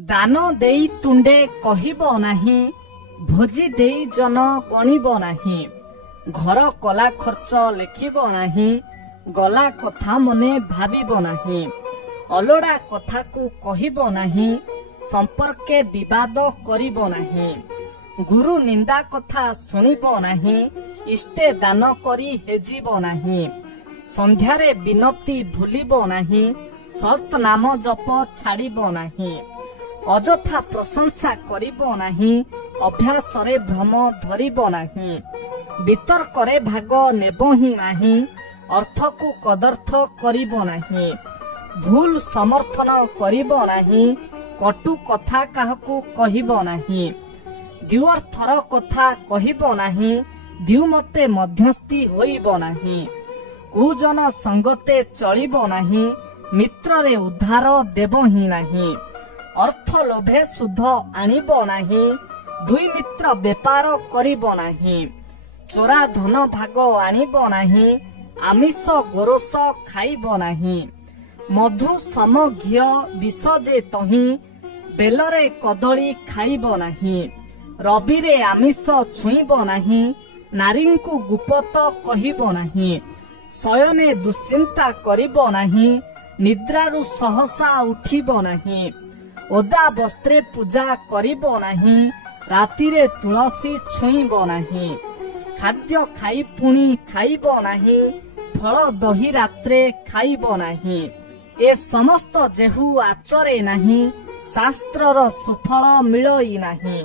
ଦାନ ଦେଇ ତୁଣ୍ଡେ କହିବ ନାହିଁ, ଭୋଜି ଦେଇ ଜନ ଗଣିବ ନାହିଁ। ଘର କଲା ଖର୍ଚ୍ଚ ଲେଖିବ ନାହିଁ, ଗଲା କଥା ମନେ ଭାବିବ ନାହିଁ। ଅଲୋଡ଼ା କଥାକୁ କହିବ ନାହିଁ, ସମ୍ପର୍କେ ବିବାଦ କରିବ ନାହିଁ। ଗୁରୁ ନିନ୍ଦା କଥା ଶୁଣିବ ନାହିଁ, ଇଷ୍ଟେ ଦାନ କରି ହେଜିବ ନାହିଁ। ସନ୍ଧ୍ୟାରେ ବିନତି ଭୁଲିବ ନାହିଁ, ସତ୍ ନାମ ଜପ ଛାଡ଼ିବ ନାହିଁ। ଅଯଥା ପ୍ରଶଂସା କରିବ ନାହିଁ, ଅଭ୍ୟାସରେ ଭ୍ରମ ଧରିବ ନାହିଁ। ବିତର୍କରେ ଭାଗ ନେବ ହିଁ ନାହିଁ, ଅର୍ଥକୁ କଦର୍ଥ କରିବ ନାହିଁ। ଭୁଲ ସମର୍ଥନ କରିବ ନାହିଁ, କଟୁ କଥା କାହାକୁ କହିବ ନାହିଁ। ଦ୍ୱିଅର୍ଥର କଥା କହିବ ନାହିଁ, ଦ୍ୱିମତେ ମଧ୍ୟସ୍ଥି ହୋଇବ ନାହିଁ। କୁଜନ ସଙ୍ଗତେ ଚଳିବ ନାହିଁ, ମିତ୍ରରେ ଉଦ୍ଧାର ଦେବ ହିଁ ନାହିଁ। ଅର୍ଥ ଲୋଭେ ସୁଧ ଆଣିବ ନାହିଁ, ଦୁଇ ମିତ୍ର ବେପାର କରିବ ନାହିଁ। ଚୋରା ଧନ ଭାଗ ଆଣିବ ନାହିଁ, ଆମିଷ ଗୋରସ ଖାଇବ ନାହିଁ। ମଧୁ ସମ ଘିଅ ବିଷ ଯେ ତହିଁ, ବେଲରେ କଦଳୀ ଖାଇବ ନାହିଁ। ରବିରେ ଆମିଷ ଛୁଇଁବ ନାହିଁ, ନାରୀଙ୍କୁ ଗୁପତ କହିବ ନାହିଁ। ଶୟନେ ଦୁଶ୍ଚିନ୍ତା କରିବ ନାହିଁ, ନିଦ୍ରାରୁ ସହସା ଉଠିବ ନାହିଁ। ଓଦା ବସ୍ତ୍ରେ ପୂଜା କରିବ ନାହିଁ, ରାତିରେ ତୁଳସୀ ଛୁଇଁବ ନାହିଁ। ଖାଦ୍ୟ ଖାଇ ପୁଣି ଖାଇବ ନାହିଁ, ଫଳ ଦହି ରାତ୍ରେ ଖାଇବ ନାହିଁ। ଏ ସମସ୍ତ ଯେହୁ ଆଚରେ ନାହିଁ, ଶାସ୍ତ୍ରର ସୁଫଳ ମିଳଇ ନାହିଁ।